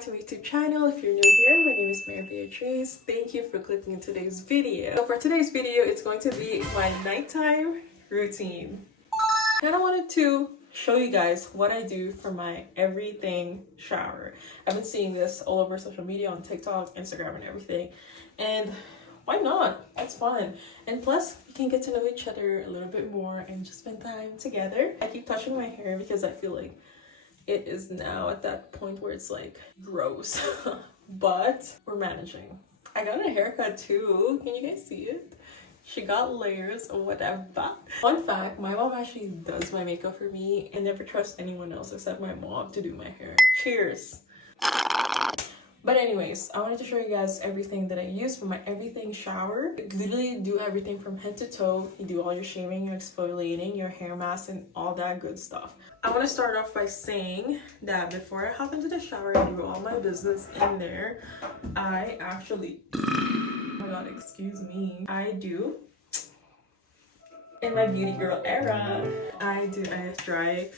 back to my YouTube channel. If you're new here, my name is Maryybeatrice. Thank you for clicking in today's video. So for today's video, it's going to be my nighttime routine. And I wanted to show you guys what I do for my everything shower. I've been seeing this all over social media, on TikTok, Instagram, and everything. And why not? It's fun. And plus, we can get to know each other a little bit more and just spend time together. I keep touching my hair because I feel like it is now at that point where it's like gross. But we're managing. I got a haircut too. Can you guys see it? She got layers or whatever. Fun fact, my mom actually does my makeup for me and never trusts anyone else except my mom to do my hair. Cheers. But anyways, I wanted to show you guys everything that I use for my everything shower. You literally do everything from head to toe. You do all your shaving, your exfoliating, your hair mask, and all that good stuff. I want to start off by saying that before I hop into the shower and do all my business in there, I actually, oh my god, excuse me, I do, in my beauty girl era, I do a dry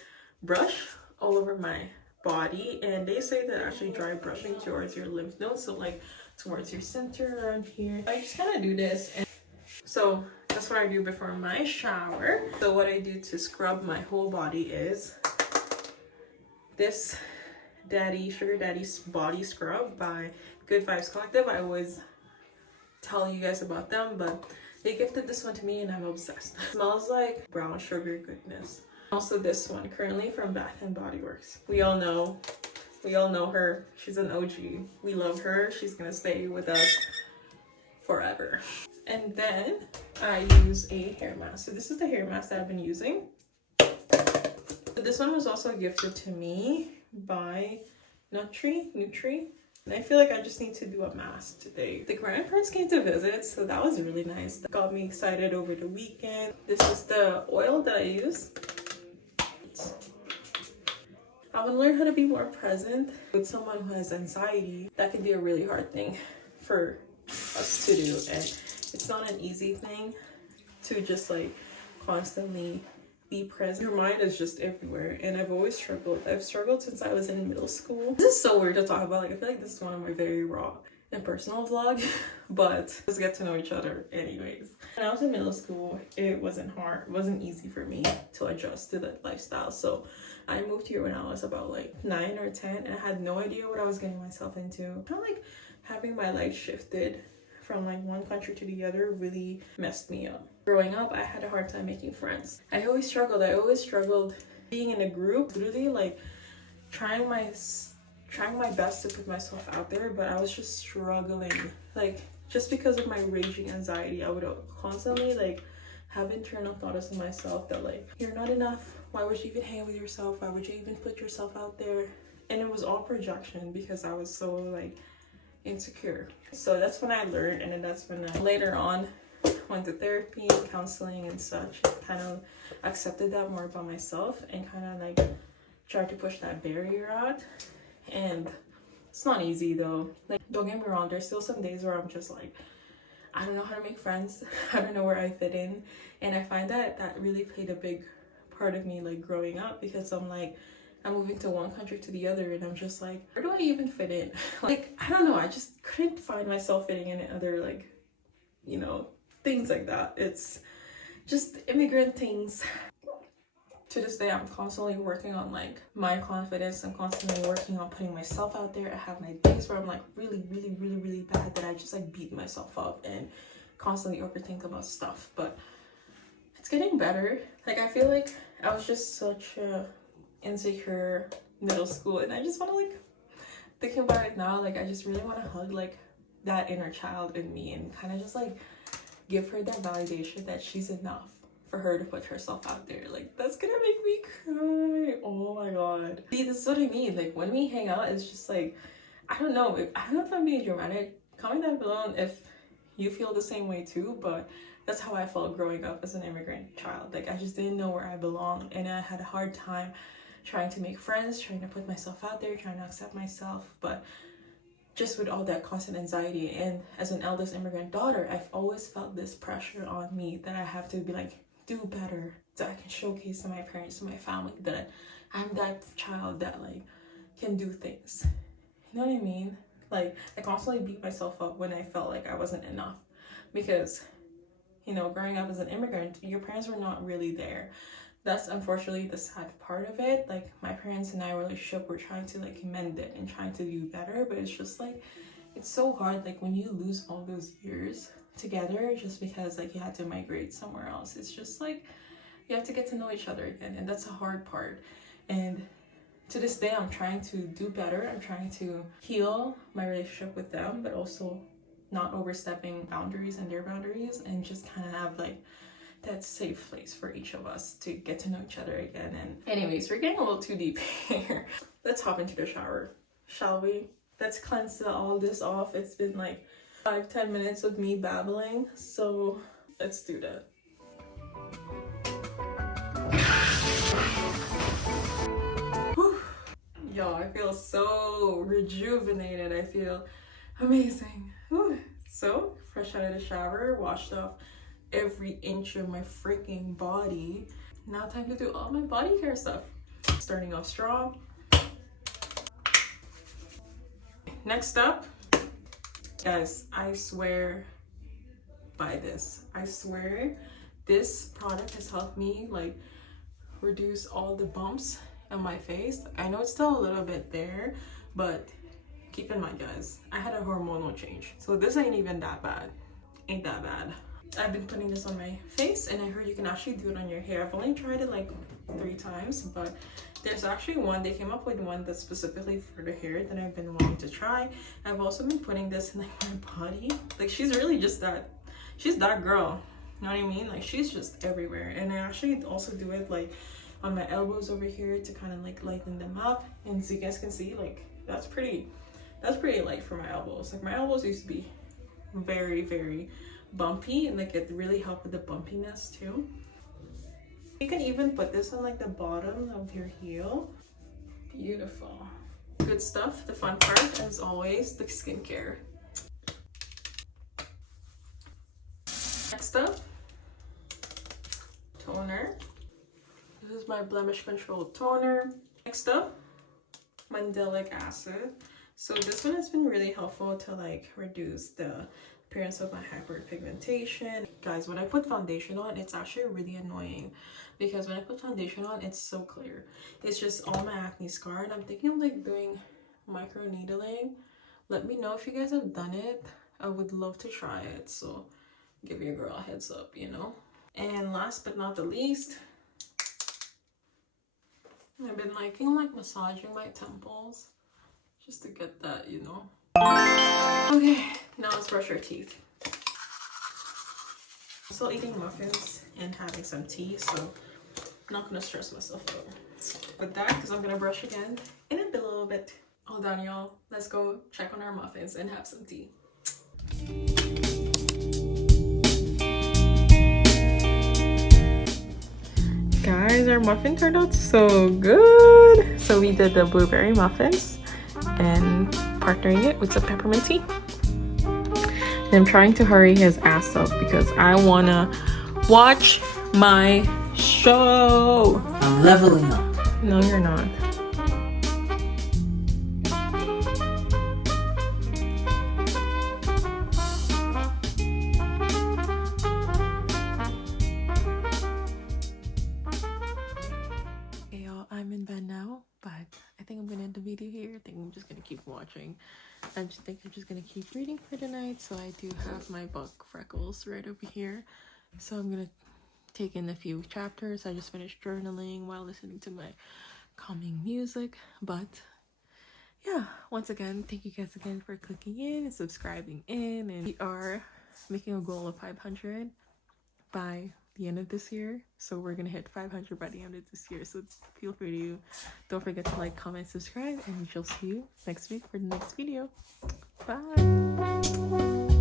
brush all over my body, and they say that actually dry brushing towards your lymph nodes, so like towards your center around here. I just kind of do this, and so that's what I do before my shower. So what I do to scrub my whole body is this Sugar Daddy's body scrub by Good Vibes Collective. I always tell you guys about them, but they gifted this one to me and I'm obsessed. It smells like brown sugar goodness. Also this one, currently from Bath and Body Works. We all know her. She's an OG. We love her. She's gonna stay with us forever. And then I use a hair mask. So this is the hair mask that I've been using. This one was also gifted to me by Nutri. And I feel like I just need to do a mask today. The grandparents came to visit, so that was really nice. That got me excited over the weekend. This is the oil that I use. I want to learn how to be more present with someone who has anxiety. That can be a really hard thing for us to do, and it's not an easy thing to just like constantly be present. Your mind is just everywhere, and I've always struggled. I've struggled since I was in middle school. This is so weird to talk about. Like, I feel like this is one of my very raw and personal vlog, but let's get to know each other anyways. When I was in middle school, it wasn't hard. It wasn't easy for me to adjust to that lifestyle. So I moved here when I was about like 9 or 10, and I had no idea what I was getting myself into. Kind of like having my life shifted from like one country to the other really messed me up. Growing up, I had a hard time making friends. I always struggled being in a group, literally like trying my best to put myself out there, but I was just struggling. Like, just because of my raging anxiety, I would constantly like have internal thoughts of myself that like, you're not enough. Why would you even hang with yourself? Why would you even put yourself out there? And it was all projection because I was so like insecure. So that's when I learned, and then that's when I later on went to therapy and counseling and such, kind of accepted that more about myself and kind of like tried to push that barrier out. And it's not easy though. Like, don't get me wrong, there's still some days where I'm just like, I don't know how to make friends. I don't know where I fit in. And I find that that really played a big part of me like growing up, because I'm like, I'm moving to one country to the other, and I'm just like, where do I even fit in? Like, I don't know, I just couldn't find myself fitting in other like, you know, things like that. It's just immigrant things. To this day, I'm constantly working on like my confidence. I'm constantly working on putting myself out there. I have my days where I'm like really bad, that I just like beat myself up and constantly overthink about stuff, but it's getting better. Like, I feel like I was just such a insecure middle school, and I just want to like, thinking about it now, like I just really want to hug like that inner child in me and kind of just like give her that validation that she's enough for her to put herself out there. Like, that's gonna make me cry. Oh my god. See, this is what I mean. Like, when we hang out, it's just like, I don't know if I'm being dramatic. Comment down below if you feel the same way too, but that's how I felt growing up as an immigrant child. Like, I just didn't know where I belonged, and I had a hard time trying to make friends, trying to put myself out there, trying to accept myself, but just with all that constant anxiety. And as an eldest immigrant daughter, I've always felt this pressure on me that I have to be like, do better, so I can showcase to my parents, to my family, that I'm that child that like can do things. You know what I mean? Like, I constantly beat myself up when I felt like I wasn't enough. Because, you know, growing up as an immigrant, your parents were not really there. That's unfortunately the sad part of it. Like, my parents and I relationship, we're trying to like mend it and trying to do better, but it's just like, it's so hard, like when you lose all those years together just because like you had to migrate somewhere else. It's just like you have to get to know each other again, and that's a hard part. And to this day, I'm trying to do better. I'm trying to heal my relationship with them, but also not overstepping boundaries and their boundaries, and just kind of have like that safe place for each of us to get to know each other again. And anyways, we're getting a little too deep here. Let's hop into the shower, shall we? Let's cleanse all this off. It's been like 5-10 minutes of me babbling, so let's do that. Whew. Y'all, I feel so rejuvenated. I feel amazing. Whew. So fresh out of the shower, washed off every inch of my freaking body. Now time to do all my body care stuff. Starting off strong. Next up, guys, I swear by this. I swear this product has helped me like reduce all the bumps on my face. I know it's still a little bit there, but keep in mind, guys, I had a hormonal change, so this ain't even that bad. Ain't that bad. I've been putting this on my face, and I heard you can actually do it on your hair. I've only tried it like 3 times, but there's actually one, they came up with one that's specifically for the hair that I've been wanting to try. I've also been putting this in like my body. Like, she's really just that, she's that girl, you know what I mean? Like, she's just everywhere. And I actually also do it like on my elbows over here to kind of like lighten them up. And so you guys can see, like, that's pretty light for my elbows. Like, my elbows used to be very, very bumpy, and like it really helped with the bumpiness too. You can even put this on like the bottom of your heel. Beautiful. Good stuff. The fun part, as always, the skincare. Next up, toner. This is my blemish control toner. Next up, mandelic acid. So this one has been really helpful to like reduce the appearance of my hyperpigmentation. Guys, when I put foundation on, it's actually really annoying because when I put foundation on, it's so clear. It's just all my acne scarred. I'm thinking of like doing micro needling. Let me know if you guys have done it. I would love to try it, so give your girl a heads up, you know. And last but not the least, I've been liking like massaging my temples just to get that, you know. Okay, now let's brush our teeth. I'm still eating muffins and having some tea, so I'm not gonna stress myself out with that because I'm gonna brush again in a little bit. All done, y'all. Let's go check on our muffins and have some tea. Guys, our muffin turned out so good. So we did the blueberry muffins and partnering it with some peppermint tea. And I'm trying to hurry his ass up because I wanna watch my show. I'm leveling up. No, you're not. Okay, y'all, I'm in bed now, but I think I'm gonna end the video here. I think I'm just gonna keep watching. I just think I'm just gonna keep reading for the night. So I do have my book Freckles right over here. So I'm gonna take in a few chapters. I just finished journaling while listening to my calming music. But yeah, once again, thank you guys again for clicking in and subscribing in. And we are making a goal of 500 by the end of this year, so we're gonna hit 500 by the end of this year. So feel free to, don't forget to like, comment, subscribe, and we shall see you next week for the next video. Bye.